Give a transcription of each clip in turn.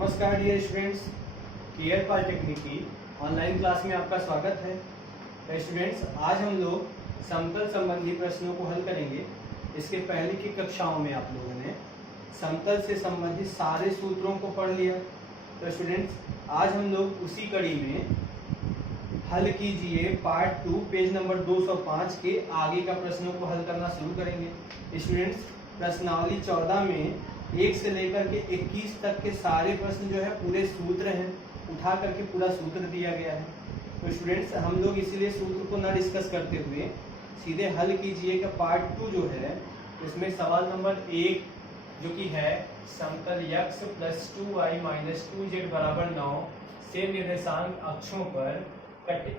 नमस्कार dear students, care polytechnic की online class में आपका स्वागत है। तो स्टूडेंट्स, आज हम लोग समतल संबंधी प्रश्नों को हल करेंगे। इसके पहले की कक्षाओं में आप लोगों ने समतल से संबंधित सारे सूत्रों को पढ़ लिया। तो स्टूडेंट्स, आज हम लोग उसी कड़ी में हल कीजिए पार्ट 2 पेज नंबर 205 के आगे का प्रश्नों को हल करना शुरू करेंगे। स्टूडेंट्स, प्रश्नावली 14 में 1 से लेकर के 21 तक के सारे प्रश्न जो है पूरे सूत्र हैं, उठा करके पूरा सूत्र दिया गया है। तो स्टूडेंट्स, हम लोग इसीलिए सूत्र को ना डिस्कस करते हुए सीधे हल कीजिएगा पार्ट 2 जो है, उसमें सवाल नंबर 1 जो कि है समतल x + 2y - 2z = 9 से निर्देशांक अक्षों पर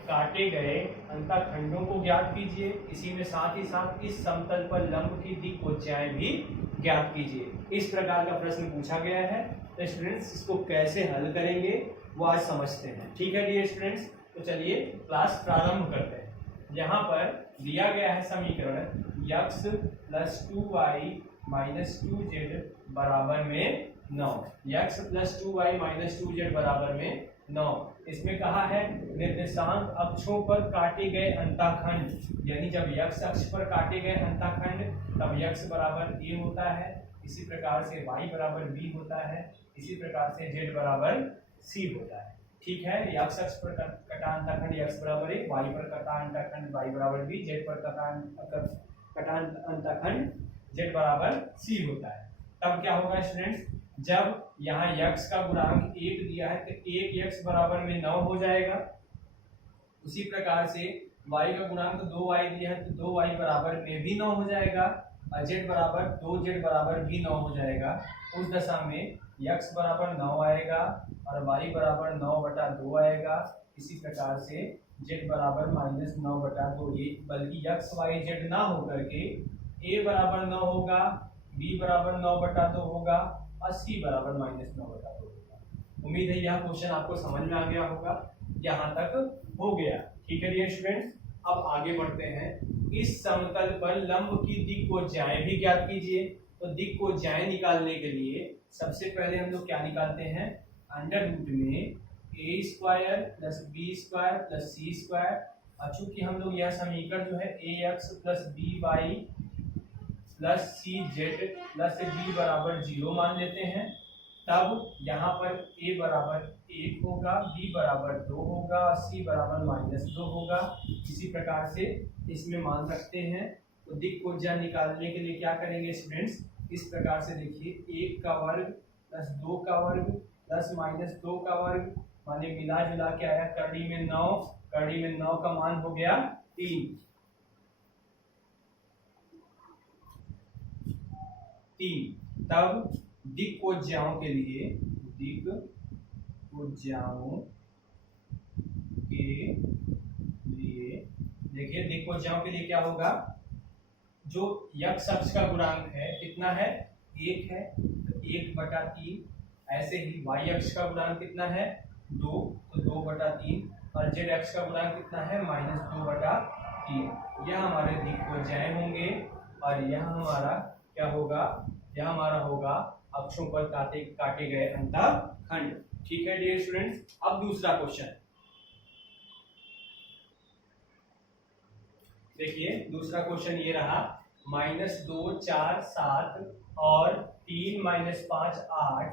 काटे गए अंतःखंडों को ज्ञात कीजिए। इसी में साथ ही साथ इस समतल पर लंब की दिक्कोज्याएं भी ज्ञात कीजिए। इस प्रकार का प्रश्न पूछा गया है। तो स्टूडेंट्स, इसको कैसे हल करेंगे वो आज समझते हैं। ठीक है डियर स्टूडेंट्स, तो चलिए क्लास प्रारंभ करते हैं। यहाँ पर दिया गया है समीकरण x + 2y - 2z = 9। x + 2y - 2z = 9। इसमें कहा है निर्देशांक अक्षों पर काटे गए अंतःखंड, यानी जब x अक्ष पर काटे गए अंतःखंड तब x = a होता है, इसी प्रकार से y = b होता है, इसी प्रकार से z = c होता है। ठीक है, x अक्ष पर कटा अंतःखंड x = a, y पर कटा अंतःखंड y = b, z पर कटा अंतःखंड z = c होता है। तब क्या होगा स्टूडेंट्स, जब यहाँ x का गुणांक 1 दिया है तो 1x = 9 हो जाएगा। उसी प्रकार से y का गुणांक 2y दिया है तो 2y = भी 9 हो जाएगा और z = 2z = भी 9 हो जाएगा। उस दशा में x = 9 आएगा और y = 9/2 आएगा। इसी प्रकार से z = -9/2, बल्कि x y z ना होकर के a = 9 होगा, b = 9/2 होगा और c = -9/2 होगा। उम्मीद है यह क्वेश्चन आपको समझ में आ गया होगा। यहाँ तक हो गया। ठीक है डियर स्टूडेंट्स, अब आगे बढ़ते हैं। इस समतल पर लंब की दिक्कोज्याएं भी ज्ञात कीजिए। तो दिक्कोज्याएं निकालने के लिए सबसे पहले हम लोग क्या निकालते हैं, √में a² + b² + c²। और चूंकि हम लोग यह समीकरण जो है ax + by + cz + d = 0 मान लेते हैं, तब यहाँ पर a = 1 होगा, b = 2 होगा, c = -2 होगा। इसी प्रकार से इसमें मान सकते हैं। तो दिक्कोज्या निकालने के लिए क्या करेंगे स्टूडेंट्स, इस प्रकार से देखिए, 1 का वर्ग + 2 का वर्ग + -2 का वर्ग, माने मिला जुला के आया करड़ी में 9, करड़ी में 9 का मान हो गया 3। तब दिक्कोज्याओं के लिए देखिए, दिक्कोज्याओं के लिए क्या होगा, जो x अक्ष का गुणांक है कितना है, 1 है, तो 1/3। ऐसे ही y अक्ष का गुणांक कितना है, 2, तो 2/3, और z अक्ष का गुणांक कितना है, -2/3। यह हमारे दिक्कोज्याएं होंगे और यह हमारा क्या होगा, यह हमारा होगा अक्षों पर काटे गए अंतःखंड। ठीक है डियर स्टूडेंट्स, अब दूसरा क्वेश्चन देखिए। दूसरा क्वेश्चन ये रहा, -2 4 7 और 3 5 8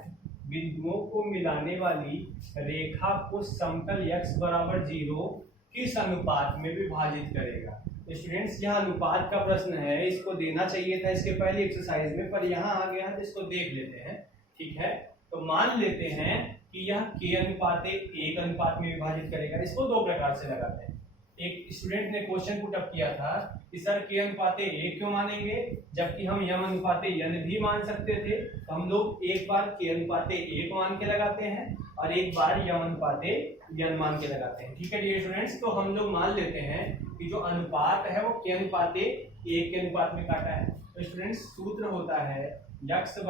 बिंदुओं को मिलाने वाली रेखा को समतल x = 0 किस अनुपात में विभाजित करेगा। तो स्टूडेंट्स, यह अनुपात का प्रश्न है, इसको देना चाहिए था इसके पहले एक्सरसाइज में, पर यहाँ आ गया तो इसको देख लेते हैं। ठीक है, तो मान लेते हैं कि यह k/1 अनुपात में विभाजित करेगा। इसको दो प्रकार से लगाते हैं। एक स्टूडेंट ने क्वेश्चन पुट अप किया था कि सर k/1 क्यों मानेंगे, जबकि हम m/n भी मान सकते थे। तो हम लोग एक बार k/1 मान के लगाते हैं और एक बार m/n मान के लगाते हैं। ठीक है डियर स्टूडेंट्स, तो हम लोग मान लेते हैं कि जो अनुपात है वो k/1 के अनुपात में काटा है। तो स्टूडेंट्स, सूत्र होता है x =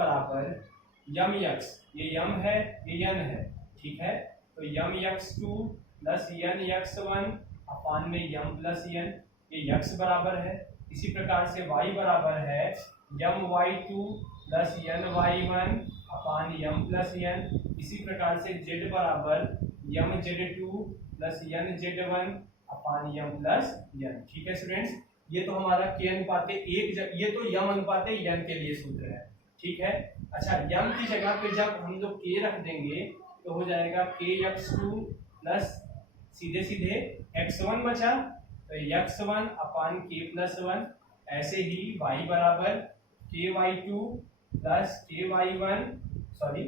mx, ये m है, ये n है। ठीक है, तो mx2 + nx1 अपान में m + n, ये x बराबर है। इसी प्रकार से y बराबर है my2 + ny1 अपान यम प्लस एन। इसी प्रकार से z बराबर यम z2 प्लस एन z1 अपान यम प्लस एन। ठीक है स्टूडेंट्स, ये तो हमारा k अनुपात 1, ये तो यम अनुपात n के लिए सूत्र है। ठीक है, अच्छा यम की जगह पे जब हम लोग k रख देंगे तो हो जाएगा kx2 प्लस सीधे सीधे x1 बचा तो x1 अपान k प्लस 1। ऐसे ही y बराबर ky2 plus ky1 sorry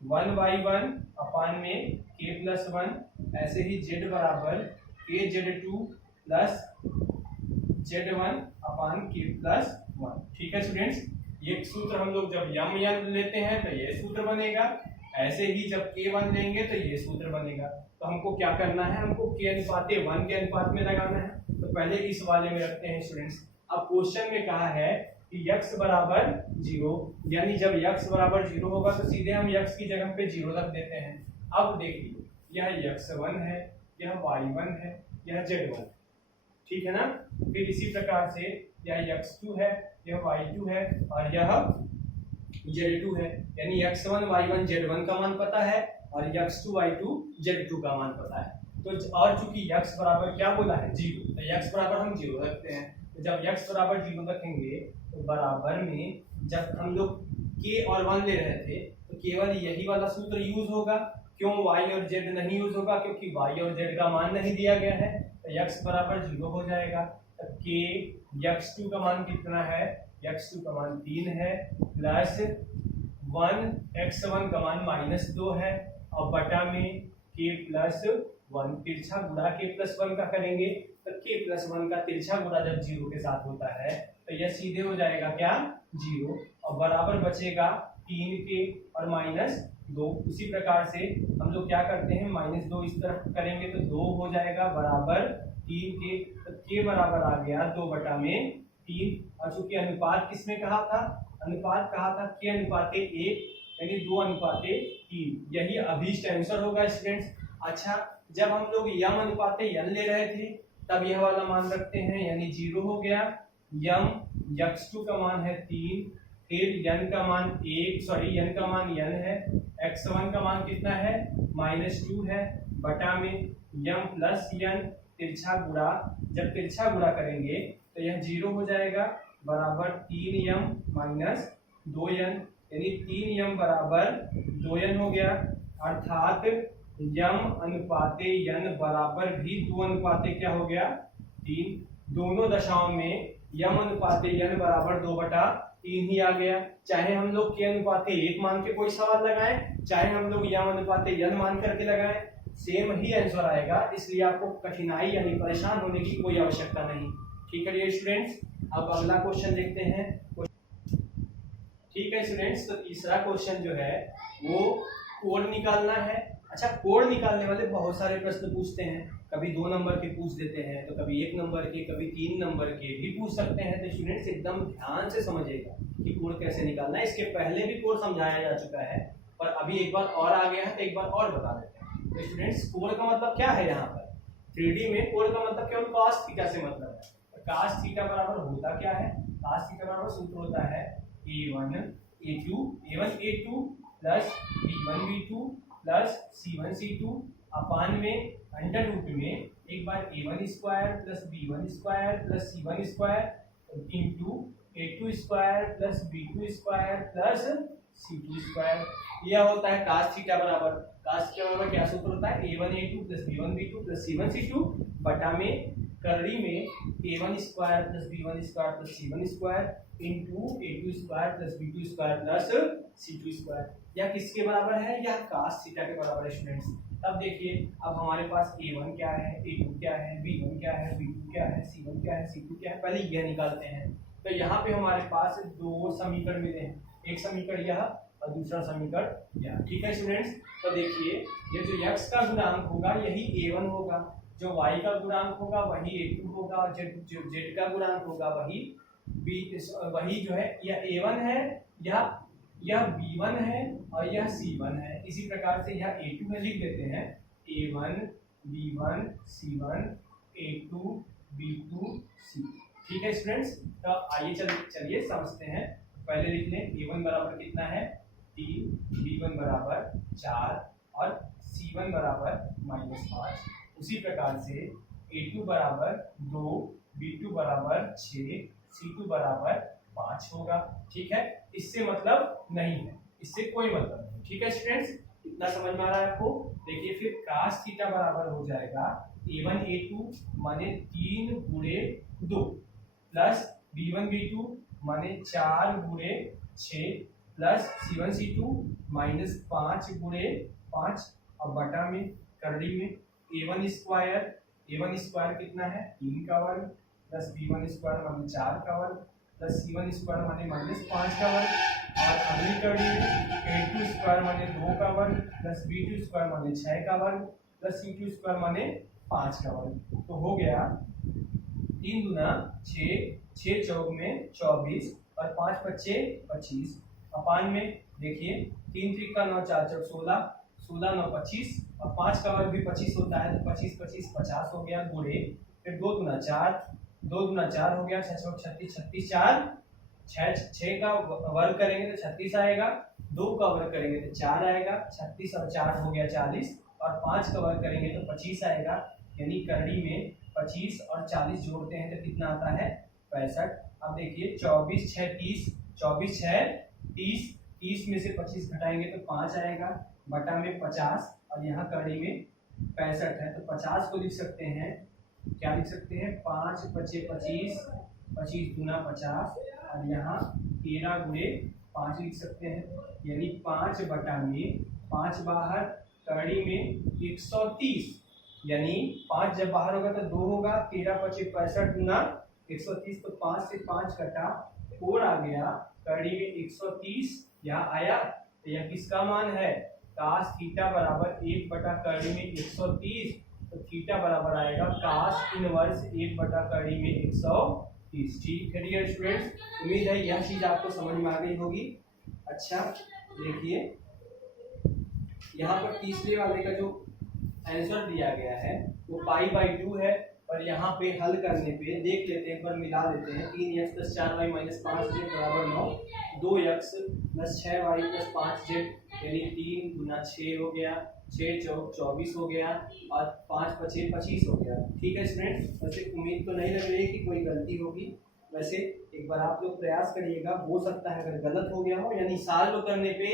1y1 अपान में k प्लस 1। ऐसे ही z बराबर kz2 प्लस z1 अपान k प्लस 1। ठीक है स्टूडेंट्स, ये सूत्र हम लोग जब यम लेते हैं तो ये सूत्र बनेगा, ऐसे ही जब k1 लेंगे तो ये सूत्र बनेगा। तो हमको क्या करना है, हमको k अनुपात 1 के अनुपात में लगाना है। तो पहले इस वाले में रखते हैं स्टूडेंट्स। अब क्वेश्चन में कहा है कि x बराबर 0, यानी जब x बराबर 0 होगा तो सीधे हम x की जगह पे 0 रख देते हैं। अब देखिए यह x1 है, यह y1 है, यह z1, ठीक है ना। फिर इसी प्रकार से यह x2 है, यह y2 है और यह z2 है, यानी x1 y1 z1 का मान पता है और x2 y2 z2 का मान पता है। तो और चूंकि x बराबर क्या बोला है 0, तो x बराबर हम 0 रखते हैं। तो जब x बराबर 0 रखेंगे तो बराबर में जब हम लोग k और 1 ले रहे थे तो केवल यही वाला सूत्र यूज होगा। क्यों y और z नहीं यूज होगा, क्योंकि y और z का मान नहीं दिया गया है। तो x बराबर 0 हो जाएगा। तो k x2 का मान कितना है, x2 का मान 3 है प्लस 1 x1 का मान -2 है और बटा में k प्लस 1 तिरछा गुणा k प्लस 1 का करेंगे तो k प्लस 1 का तिरछा गुणा जब 0 के साथ होता है तो यह सीधे हो जाएगा क्या 0 और बराबर बचेगा 3k और -2। उसी प्रकार से हम लोग क्या करते हैं -2 इस तरफ करेंगे तो 2 हो जाएगा बराबर 3k। तो k बराबर आ गया 2 बटा में 3। और चूंकि अनुपात किसमें कहा था, अनुपात कहा था k अनुपात 1 यानी 2 अनुपात 3, यही अभीष्ट आंसर होगा स्टूडेंट्स। अच्छा जब हम लोग यम अनुपात n ले रहे थे तब यह वाला मान रखते हैं यानी 0 हो गया। यम x2 का मान है 3, फिर n का मान 1 सॉरी n का मान n है, x1 का मान कितना है -2 है बटा में यम प्लस n तिरछा गुणा, जब तिरछा गुणा करेंगे तो यह 0 हो जाएगा बराबर 3m माइनस 2n, यानी 3m बराबर 2n हो गया। अर्थात यम अनुपात n बराबर भी 2 अनुपात क्या हो गया 3। दोनों दशाओं में यम अनुपात n बराबर 2 बटा 3 ही आ गया। चाहे हम लोग k अनुपात 1 मान के कोई सवाल लगाएं, चाहे हम लोग यम अनुपात n मान करके लगाएं, सेम ही आंसर आएगा। इसलिए आपको कठिनाई यानी परेशान होने की कोई आवश्यकता नहीं। ठीक है डियर स्टूडेंट्स, अब अगला क्वेश्चन देखते हैं। ठीक है स्टूडेंट्स, तो तीसरा क्वेश्चन जो है वो कोण निकालना है। अच्छा कोण निकालने वाले बहुत सारे प्रश्न पूछते हैं, कभी 2 नंबर के पूछ देते हैं तो कभी 1 नंबर के, कभी 3 नंबर के भी पूछ सकते हैं। तो स्टूडेंट्स एकदम ध्यान से समझिएगा कि कोण कैसे निकालना है। इसके पहले भी कोण समझाया जा चुका है पर अभी एक बार और आ गया है तो एक बार और बता देते हैं। तो स्टूडेंट्स कोण का मतलब क्या है, यहाँ पर 3D में कोण का मतलब केवल cos थीटा से मतलब है। तो cos थीटा बराबर होता क्या है, cos थीटा बराबर सूत्र होता है a1 a2 plus b1 b2 plus c1 c2 अपान में अंडर रूट में एक बार a1 square plus b1 square plus c1 square into a2 square plus b2 square plus c2 square. यह होता है cos थीटा बराबर, cos थीटा बराबर क्या सूत्र होता है a1 a2 plus b1 b2 plus c1 c2 बटा में करड़ी में a1 square plus b1 square plus c1 square into a2 square plus b2 square plus c2 square. यह किसके बराबर है, यह cos थीटा के बराबर है स्टूडेंट्स। अब देखिए अब हमारे पास a1 क्या है, a2 क्या है, b1 क्या है, b2 क्या है, c1 क्या है, c2 क्या है, पहले यह निकालते हैं। तो यहाँ पे हमारे पास 2 समीकरण मिले हैं, एक समीकरण यह और दूसरा समीकरण यह। ठीक है स्टूडेंट्स, तो देखिए ये जो x का गुणांक होगा यही a1 होगा, जो y का गुणांक होगा वही a2 होगा और z का गुणांक होगा वही जो है यह a1 है, यह b1 है और यह c1 है। इसी प्रकार से यह a2 में लिख देते हैं a1 b1 c1 a2 b2 c। ठीक है स्टूडेंट्स, तो आइए चलिए समझते हैं। पहले लिख लें a1 बराबर कितना है 3, B1 बराबर 4 और C1 बराबर -5। उसी प्रकार से A2 बराबर 2, B2 बराबर 6, C2 बराबर 5 होगा। ठीक है, इससे मतलब नहीं है, इससे कोई मतलब नहीं। ठीक है स्टूडेंट्स, इतना समझ में आ रहा है आपको। देखिए फिर cos थीटा बराबर हो जाएगा A1 A2 माने 3 गुणे 2 प्लस B1 B2 माने 4 गुणे 6 प्लस C1 C2 -5 गुणे 5 और बटा में करड़ी में A1 स्क्वायर कितना है 3 का वर्ग प्लस B1 स्क्वायर माने 4 का वर्ग प्लस C1 स्क्वायर माने -5 का वर्ग और अगली कड़ी में A2 स्क्वायर माने 2 का वर्ग प्लस B2 स्क्वायर माने 6 का वर्ग प्लस C2 स्क्वायर माने 5 का वर्ग। तो हो गया 3 दूना 6, 6 चौक में 24 और 5 पच्चे 25 अपान में देखिए 3 त्रिका 9 4 चौक 16, 16 9 25 और 5 का वर्ग भी 25 होता है तो 25 25 50 हो गया गुणे फिर 2 दूना 4, 2 दूना 4 हो गया 6 चौक 36, 36 4 6 का वर्ग करेंगे तो 36 आएगा, 2 का वर्ग करेंगे तो 4 आएगा, 36 और 4 हो गया 40 और 5 का वर्ग करेंगे तो 25 आएगा। यानी करड़ी में 25 और 40 जोड़ते हैं तो कितना आता है 65। अब देखिए 24 6 30, 24 6 30, 30 में से 25 घटाएंगे तो 5 आएगा बटा में 50 और यहाँ करड़ी में 65 है तो 50 को लिख सकते हैं, क्या लिख सकते हैं 5 पच्चे 25, 25 दूना 50 और यहाँ 13 गुणे 5 लिख सकते हैं। यानी 5 बटा में 5 बाहर करड़ी में 130 यानी 5 जब बाहर होगा तो 2 होगा 13 पच्चे 65 गुना 130 तो 5 से 5 कटा 4 आ गया करड़ी में 130 यहाँ आया तो यह किसका मान है cos थीटा बराबर 1 बटा करड़ी में 130 तो थीटा बराबर आएगा cos इनवर्स 1 बटा करड़ी में 130। ठीक है डियर स्टूडेंट्स, उम्मीद है यह चीज आपको समझ में आ गई होगी। अच्छा देखिए यहाँ पर तीसरे वाले का जो आंसर दिया गया है वो π/2 है और यहाँ पे हल करने पे देख लेते हैं, एक बार मिला लेते हैं 3x + 4y - 5z बराबर 9, 2x + 6y + 5z यानी 3 गुना 6 हो गया, 6 चौक 24 हो गया और 5 पचे 25 हो गया। ठीक है स्टूडेंट्स, वैसे उम्मीद तो नहीं लग रही है कि कोई गलती होगी। वैसे एक बार आप लोग प्रयास करिएगा, हो सकता है अगर गलत हो गया हो, यानी सॉल्व करने पे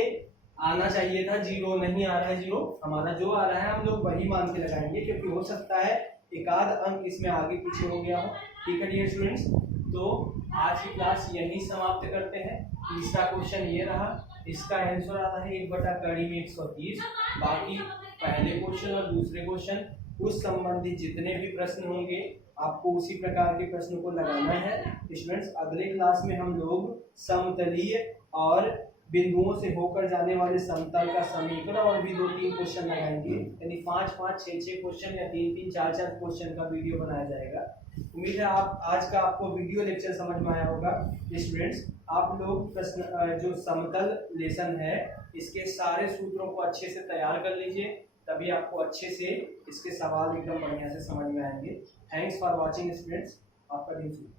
आना चाहिए था 0, नहीं आ रहा है 0, हमारा जो आ रहा है हम लोग वही मान के लगाएंगे क्योंकि हो सकता है एक आध अंक इसमें आगे पीछे हो गया हो। ठीक है डियर स्टूडेंट्स, तो आज की क्लास यही समाप्त करते हैं। तीसरा क्वेश्चन ये रहा, इसका आंसर आता है 1 बटा करड़ी में 130। बाकी पहले क्वेश्चन और दूसरे क्वेश्चन उस संबंधित जितने भी प्रश्न होंगे आपको उसी प्रकार के प्रश्नों को लगाना है। स्टूडेंट्स अगले क्लास में हम लोग समतलीय और बिंदुओं से होकर जाने वाले समतल का समीकरण और भी 2-3 क्वेश्चन लगाएंगे, यानी 5-5 6-6 क्वेश्चन या 3-3 4-4 क्वेश्चन का वीडियो बनाया जाएगा। उम्मीद है आप आज का आपको वीडियो लेक्चर समझ में आया होगा। स्टूडेंट्स आप लोग प्रश्न जो समतल लेसन है इसके सारे सूत्रों को अच्छे से तैयार कर लीजिए, तभी आपको अच्छे से इसके सवाल एकदम बढ़िया से समझ में आएंगे। थैंक्स फॉर वॉचिंग स्टूडेंट्स, आपका दिन शुभ।